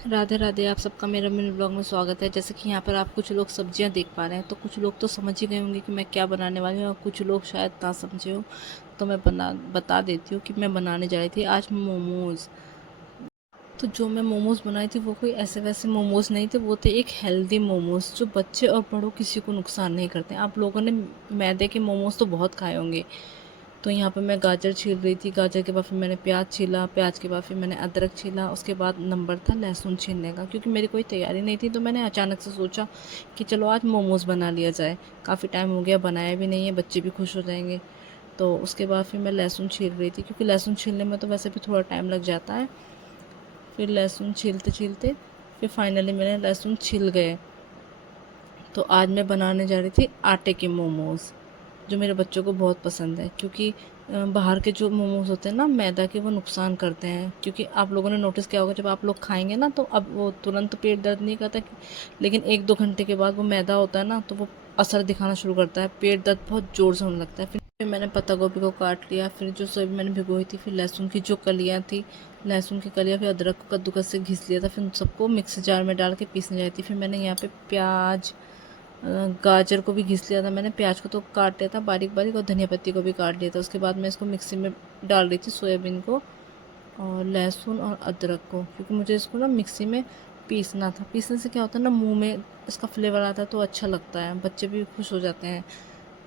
राधे राधे। आप सबका मेरा मिनी ब्लॉग में स्वागत है। जैसे कि यहाँ पर आप कुछ लोग सब्जियाँ देख पा रहे हैं, तो कुछ लोग तो समझ ही गए होंगे कि मैं क्या बनाने वाली हूँ, और कुछ लोग शायद ना समझे हो। तो मैं बता देती हूँ कि मैं बनाने जा रही थी आज मोमोज़। तो जो मैं मोमोज़ बनाई थी वो कोई ऐसे वैसे मोमोज़ नहीं थे, वो थे एक हेल्दी मोमोज़ जो बच्चे और बड़ों किसी को नुकसान नहीं करते। आप लोगों ने मैदे के मोमोज़ तो बहुत खाए होंगे। तो यहाँ पे मैं गाजर छील रही थी, गाजर के बाद फिर मैंने प्याज छीला, प्याज के बाद फिर मैंने अदरक छीला, उसके बाद नंबर था लहसुन छीलने का। क्योंकि मेरी कोई तैयारी नहीं थी, तो मैंने अचानक से सोचा कि चलो आज मोमोज़ बना लिया जाए। काफ़ी टाइम हो गया बनाया भी नहीं है, बच्चे भी खुश हो जाएंगे। तो उसके बाद फिर मैं लहसुन छील रही थी, क्योंकि लहसुन छीलने में तो वैसे भी थोड़ा टाइम लग जाता है। फिर लहसुन छीलते छीलते फिर फाइनली मेरे लहसुन छिल गए। तो आज मैं बनाने जा रही थी आटे के मोमोज़, जो मेरे बच्चों को बहुत पसंद है। क्योंकि बाहर के जो मोमोज़ होते हैं ना मैदा के, वो नुकसान करते हैं। क्योंकि आप लोगों ने नोटिस किया होगा, जब आप लोग खाएंगे ना तो अब वो तुरंत पेट दर्द नहीं करता, लेकिन 1-2 घंटे के बाद वो मैदा होता है ना, तो वो असर दिखाना शुरू करता है, पेट दर्द बहुत ज़ोर से होने लगता है। फिर मैंने पत्ता गोभी को काट लिया, फिर जो सोयाबीन मैंने भिगोई थी, फिर लहसुन की जो कलियाँ थी, लहसुन की कलियाँ, फिर अदरक को कद्दूकस से घिस लिया था, फिर उन सबको मिक्सी जार में डाल के पीसने जाती थी। फिर मैंने यहाँ पे प्याज, गाजर को भी घिस लिया था मैंने, प्याज को तो काट लिया था बारीक बारीक, और धनिया पत्ती को भी काट लिया था। उसके बाद मैं इसको मिक्सी में डाल रही थी, सोयाबीन को और लहसुन और अदरक को, क्योंकि मुझे इसको ना मिक्सी में पीसना था। पीसने से क्या होता है ना, मुंह में इसका फ्लेवर आता है तो अच्छा लगता है, बच्चे भी खुश हो जाते हैं।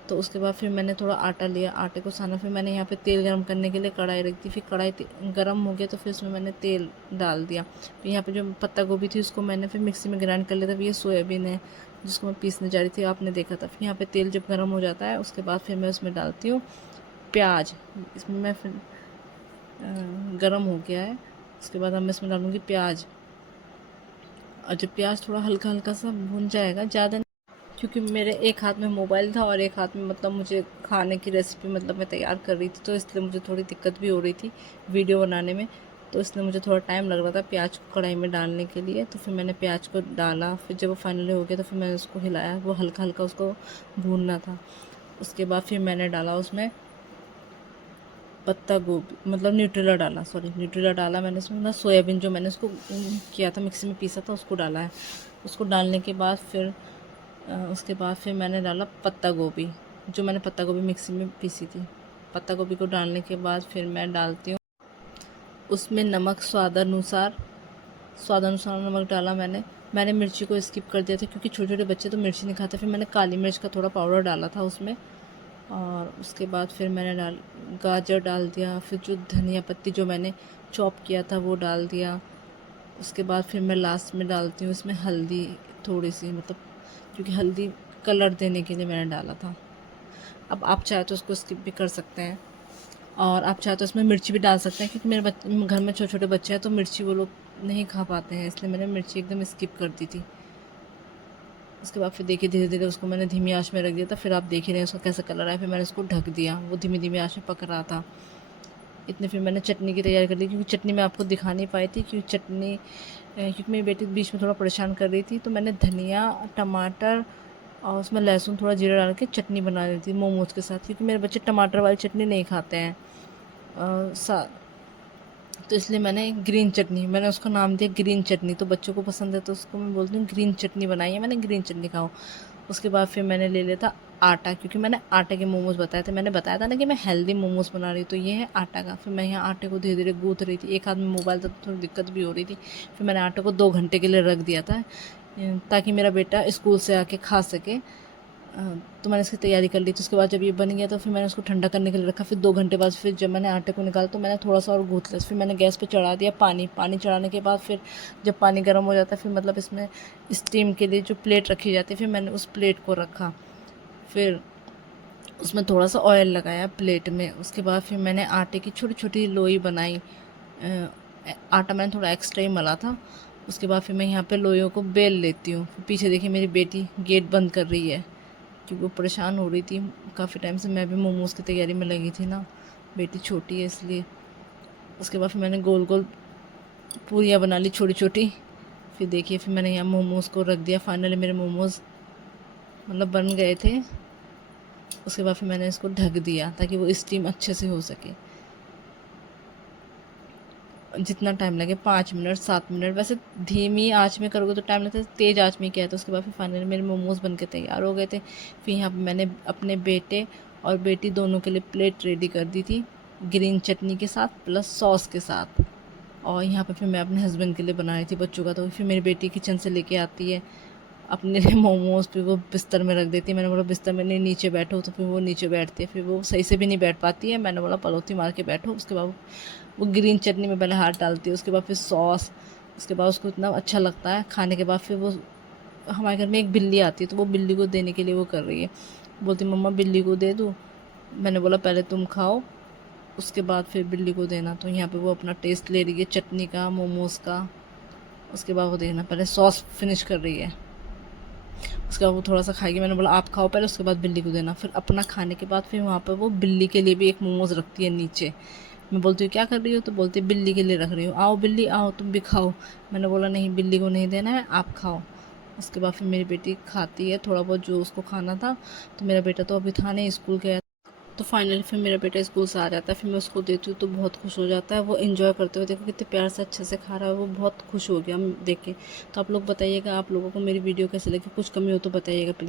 तो उसके बाद फिर मैंने थोड़ा आटा लिया, आटे को साना, फिर मैंने यहाँ पे तेल गरम करने के लिए कढ़ाई रख दी। फिर कढ़ाई गरम हो गया तो फिर उसमें मैंने तेल डाल दिया। फिर यहाँ पे जो पत्ता गोभी थी उसको मैंने फिर मिक्सी में ग्राइंड कर लिया था। फिर ये सोयाबीन है जिसको मैं पीसने जा रही थी, आपने देखा था। फिर यहाँ पे तेल जब गर्म हो जाता है उसके बाद फिर मैं उसमें डालती हूँ प्याज। इसमें मैं फिर गर्म हो गया है, उसके बाद अब मैं इसमें डालूँगी प्याज। और जब प्याज थोड़ा हल्का हल्का सा भुन जाएगा, ज़्यादा, क्योंकि मेरे एक हाथ में मोबाइल था और एक हाथ में मतलब मुझे खाने की रेसिपी मतलब मैं तैयार कर रही थी, तो इसलिए मुझे थोड़ी दिक्कत भी हो रही थी वीडियो बनाने में। तो इसलिए मुझे थोड़ा टाइम लग रहा था प्याज को कढ़ाई में डालने के लिए। तो फिर मैंने प्याज को डाला, फिर जब वो फाइनली हो गया तो फिर मैंने उसको हिलाया, वो हल्का हल्का उसको भूनना था। उसके बाद फिर मैंने डाला उसमें पत्ता गोभी, मतलब न्यूट्रेला डाला, सॉरी न्यूट्रेला डाला मैंने इसमें ना। सोयाबीन जो मैंने उसको किया था, मिक्सी में पीसा था, उसको डाला है। उसको डालने के बाद फिर उसके बाद फिर मैंने डाला पत्ता गोभी, जो मैंने पत्ता गोभी मिक्सी में पीसी थी। पत्ता गोभी को डालने के बाद फिर मैं डालती हूँ उसमें नमक, स्वादानुसार नमक डाला मैंने। मैंने मिर्ची को स्किप कर दिया था, क्योंकि छोटे छोटे बच्चे तो मिर्ची नहीं खाते। फिर मैंने काली मिर्च का थोड़ा पाउडर डाला था उसमें। और उसके बाद फिर मैंने गाजर डाल दिया, फिर जो धनिया पत्ती जो मैंने चॉप किया था वो डाल दिया। उसके बाद फिर मैं लास्ट में डालती हूँ इसमें हल्दी थोड़ी सी, मतलब क्योंकि हल्दी कलर देने के लिए मैंने डाला था। अब आप चाहे तो उसको स्किप भी कर सकते हैं, और आप चाहे तो इसमें मिर्ची भी डाल सकते हैं, क्योंकि मेरे घर में छोटे छोटे बच्चे हैं तो मिर्ची वो लोग नहीं खा पाते हैं, इसलिए मैंने मिर्ची एकदम स्किप कर दी थी। उसके बाद फिर देखिए धीरे धीरे उसको मैंने धीमी आंच में रख दिया था। फिर आप देख ही रहे हैं उसका कैसा कलर आया। फिर मैंने उसको ढक दिया, वो धीमी धीमी आंच में पक रहा था। इतने फिर मैंने चटनी की तैयारी कर ली, क्योंकि चटनी मैं आपको दिखा नहीं पाई थी, क्योंकि मेरी बेटी बीच में थोड़ा परेशान कर रही थी। तो मैंने धनिया, टमाटर और उसमें लहसुन, थोड़ा जीरा डाल के चटनी बना ली थी मोमोज़ के साथ, क्योंकि मेरे बच्चे टमाटर वाली चटनी नहीं खाते हैं। तो इसलिए मैंने ग्रीन चटनी, मैंने उसका नाम दिया ग्रीन चटनी। तो बच्चों को पसंद है तो उसको मैं बोलती हूँ ग्रीन चटनी बनाई है मैंने, ग्रीन चटनी खाओ। उसके बाद फिर मैंने ले लिया था आटा, क्योंकि मैंने आटे के मोमोज़ बताए थे। मैंने बताया था ना कि मैं हेल्दी मोमोज़ बना रही हूँ, तो ये है आटा का। फिर मैं यहाँ आटे को धीरे धीरे गूँथ रही थी, एक हाथ में मोबाइल था तो थोड़ी दिक्कत भी हो रही थी। फिर मैंने आटे को 2 घंटे के लिए रख दिया था, ताकि मेरा बेटा स्कूल से आके खा सके। तो मैंने इसकी तैयारी कर ली थी। उसके बाद जब ये बन गया तो फिर मैंने उसको ठंडा करने के लिए रखा। फिर 2 घंटे बाद फिर जब मैंने आटे को निकाला तो मैंने थोड़ा सा और गूँथ लिया। फिर मैंने गैस पे चढ़ा दिया पानी। पानी चढ़ाने के बाद फिर जब पानी गर्म हो जाता है, फिर मतलब इसमें स्टीम के लिए जो प्लेट रखी जाती है, फिर मैंने उस प्लेट को रखा। फिर उसमें थोड़ा सा ऑयल लगाया प्लेट में। उसके बाद फिर मैंने आटे की छोटी छोटी लोई बनाई। आटा मैंने थोड़ा एक्स्ट्रा ही मला था। उसके बाद फिर मैं यहाँ पे लोइयों को बेल लेती हूँ। फिर पीछे देखिए मेरी बेटी गेट बंद कर रही है, क्योंकि वो परेशान हो रही थी काफ़ी टाइम से। मैं भी मोमोज़ की तैयारी में लगी थी ना, बेटी छोटी है इसलिए। उसके बाद फिर मैंने गोल गोल पूरियाँ बना ली छोटी छोटी। फिर देखिए फिर मैंने यहाँ मोमोज़ को रख दिया। फाइनली मेरे मोमोज़ मतलब बन गए थे। उसके बाद फिर मैंने इसको ढक दिया ताकि वो स्टीम अच्छे से हो सके। जितना टाइम लगे, 5 मिनट 7 मिनट, वैसे धीमी आंच में करोगे तो टाइम लगता है, तेज़ आंच में किया था। उसके बाद फिर फाइनली मेरे मोमोज़ बन के तैयार हो गए थे। फिर यहाँ पे मैंने अपने बेटे और बेटी दोनों के लिए प्लेट रेडी कर दी थी, ग्रीन चटनी के साथ प्लस सॉस के साथ। और यहाँ पे फिर मैं अपने हस्बैंड के लिए बना रही थी बच्चों का। तो फिर मेरी बेटी किचन से लेके आती है अपने लिए मोमोज़, फिर वो बिस्तर में रख देती है। मैंने बोला बिस्तर में नहीं, नीचे बैठो, तो फिर वो नीचे बैठती है। फिर वो सही से भी नहीं बैठ पाती है। मैंने बोला पलौती मार के बैठो। उसके बाद वो ग्रीन चटनी में पहले हाथ डालती है, उसके बाद फिर सॉस, उसके बाद उसको इतना अच्छा लगता है खाने के बाद। फिर वो हमारे घर में एक बिल्ली आती है, तो वो बिल्ली को देने के लिए वो कर रही है, बोलती मम्मा बिल्ली को दे दूँ। मैंने बोला पहले तुम खाओ, उसके बाद फिर बिल्ली को देना। तो यहाँ पे वो अपना टेस्ट ले रही है चटनी का, मोमोज़ का। उसके बाद वो देखना, पहले सॉस फिनिश कर रही है, उसके बाद वो थोड़ा सा खाएगी। मैंने बोला आप खाओ पहले, उसके बाद बिल्ली को देना। फिर अपना खाने के बाद फिर वहाँ पर वो बिल्ली के लिए भी एक मोमोज़ रखती है नीचे। मैं बोलती हूँ क्या कर रही हो, तो बोलती है बिल्ली के लिए रख रही हूँ, आओ बिल्ली आओ तुम भी खाओ। मैंने बोला नहीं, बिल्ली को नहीं देना है, आप खाओ। उसके बाद फिर मेरी बेटी खाती है थोड़ा बहुत जो उसको खाना था। तो मेरा बेटा तो अभी था नहीं, स्कूल गया। तो फाइनली फिर मेरा बेटा स्कूल से आ जाता है, फिर मैं उसको देती हूँ तो बहुत खुश हो जाता है। वो एंजॉय करते हुए, देखो कितने प्यार से अच्छे से खा रहा है, वो बहुत खुश हो गया देख के। तो आप लोग बताइएगा आप लोगों को मेरी वीडियो कैसी लगी, कुछ कमी हो तो बताइएगा प्लीज़।